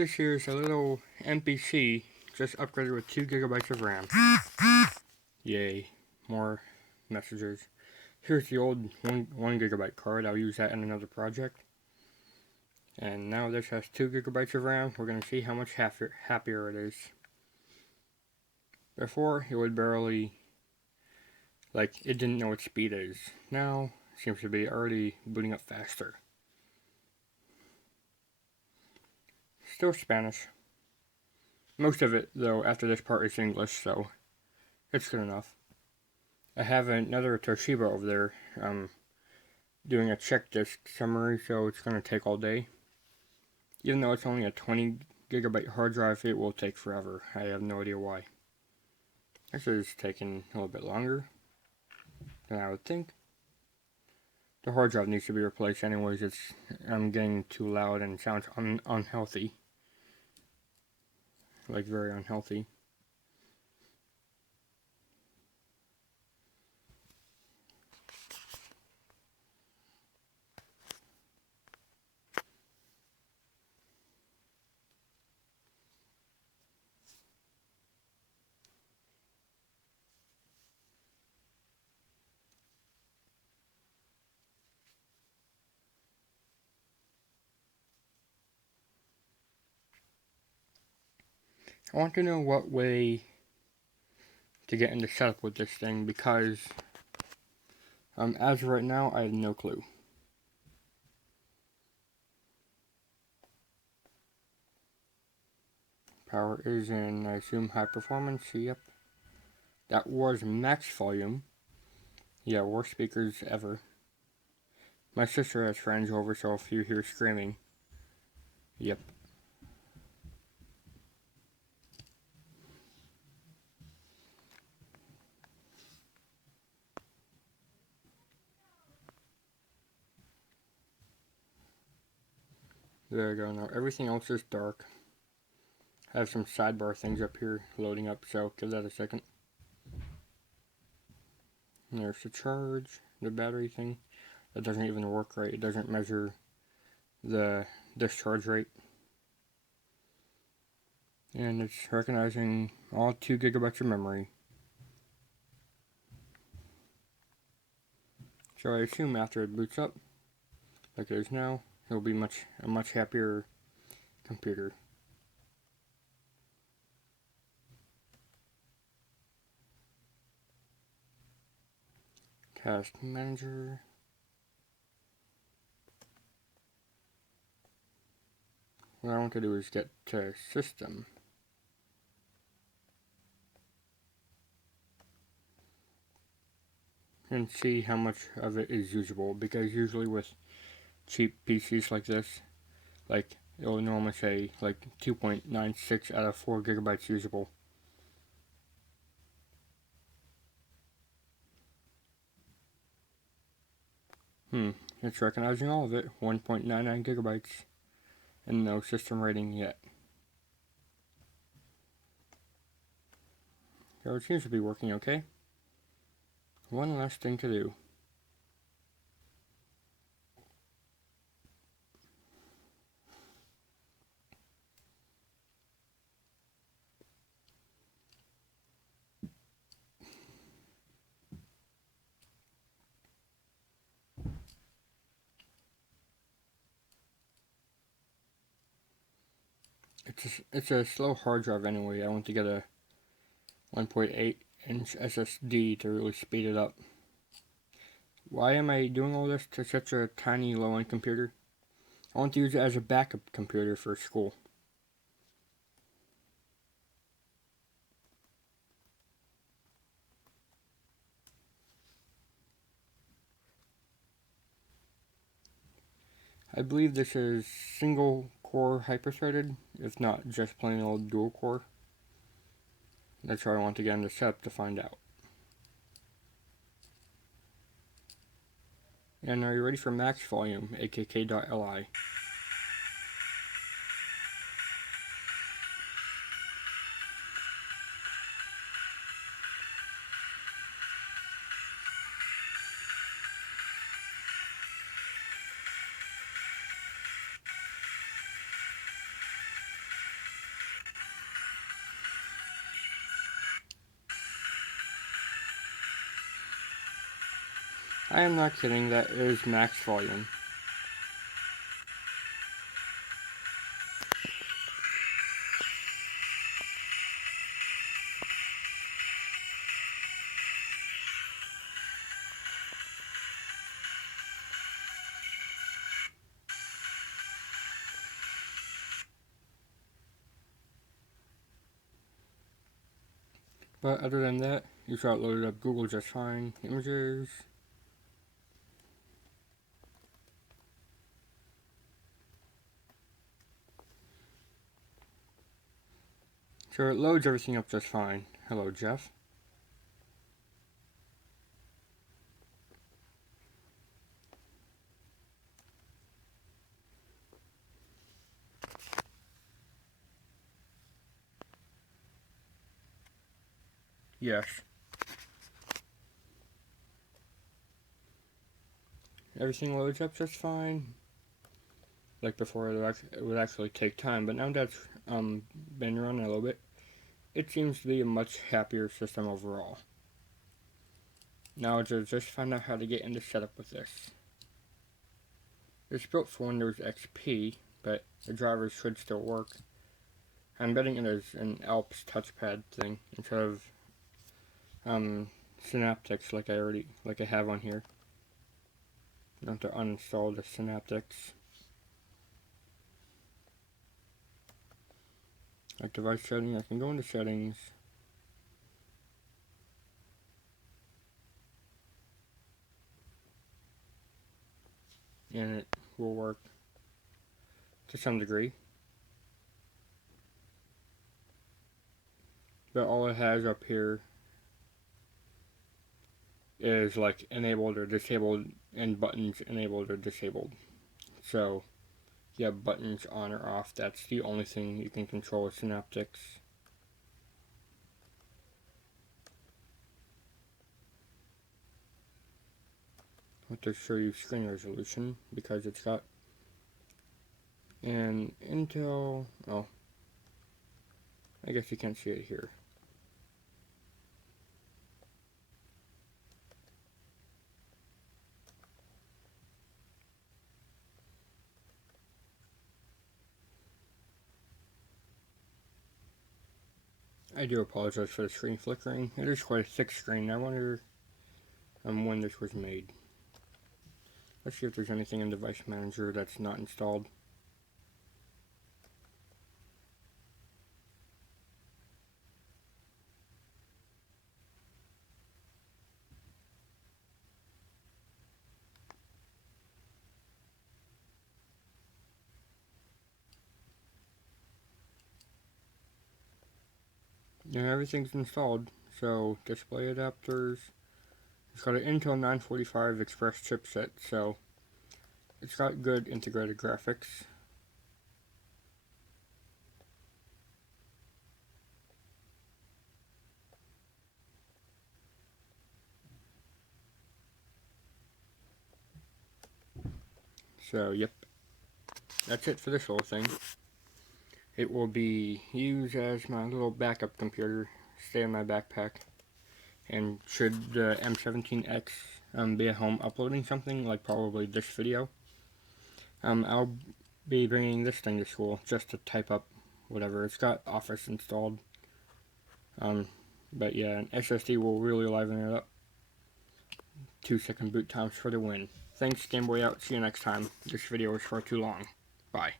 This here is a little MPC, just upgraded with 2 gigabytes of RAM. Yay, more messages. Here's the old 1 gigabyte card. I'll use that in another project. And now this has 2 gigabytes of RAM. We're going to see how much happier it is. Before, it would barely, it didn't know what speed is. Now, it seems to be already booting up faster. Still Spanish. Most of it, though, after this part is English, so it's good enough. I have another Toshiba over there doing a check disk summary, so it's going to take all day. Even though it's only a 20 gigabyte hard drive, it will take forever. I have no idea why. Actually, it's taking a little bit longer than I would think. The hard drive needs to be replaced anyways. It's getting too loud and sounds unhealthy. Like, very unhealthy. I want to know what way to get into setup with this thing, because as of right now, I have no clue. Power is in, I assume, high performance. Yep. That was max volume. Yeah, worst speakers ever. My sister has friends over, so if you hear screaming, yep. There we go. Now everything else is dark. I have some sidebar things up here loading up, so give that a second. And there's the charge, the battery thing. That doesn't even work right. It doesn't measure the discharge rate. And it's recognizing all 2 gigabytes of memory. So I assume after it boots up, like it is now, it'll be a much happier computer. Task manager. What I want to do is get to system. And see how much of it is usable, because usually with cheap PCs like this, it'll normally say 2.96 out of 4 gigabytes usable. It's recognizing all of it, 1.99 gigabytes, and no system rating yet. So it seems to be working okay. One last thing to do. It's a slow hard drive anyway. I want to get a 1.8 inch SSD to really speed it up. Why am I doing all this to such a tiny low-end computer? I want to use it as a backup computer for school. I believe this is single core hyper-threaded, if not just plain old dual core. That's what I want to get into setup to find out. And are you ready for max volume, akk.li? I am not kidding, that is max volume. But other than that, you saw it loaded up Google just fine. Images. So it loads everything up just fine. Hello, Jeff. Yes. Everything loads up just fine. Like before, it would actually take time, but now that's been running a little bit, it seems to be a much happier system overall. Now to just find out how to get into setup with this. It's built for Windows XP, but the drivers should still work. I'm betting it is an Alps touchpad thing instead of Synaptics like I have on here. I have to uninstall the Synaptics. Like device setting, I can go into settings. And it will work to some degree. But all it has up here is like enabled or disabled and buttons enabled or disabled. So you have buttons on or off. That's the only thing you can control with Synaptics. I have to show you screen resolution because it's got an Intel. Oh, I guess you can't see it here. I do apologize for the screen flickering. It is quite a thick screen. I wonder when this was made. Let's see if there's anything in Device Manager that's not installed. Yeah, everything's installed. So display adapters. It's got an Intel 945 Express chipset, so it's got good integrated graphics. So, yep. That's it for this whole thing. It will be used as my little backup computer, stay in my backpack. And should the M17X be at home uploading something, like probably this video, I'll be bringing this thing to school just to type up whatever. It's got Office installed. But yeah, an SSD will really liven it up. 2-second boot times for the win. Thanks, Game Boy out. See you next time. This video is far too long. Bye.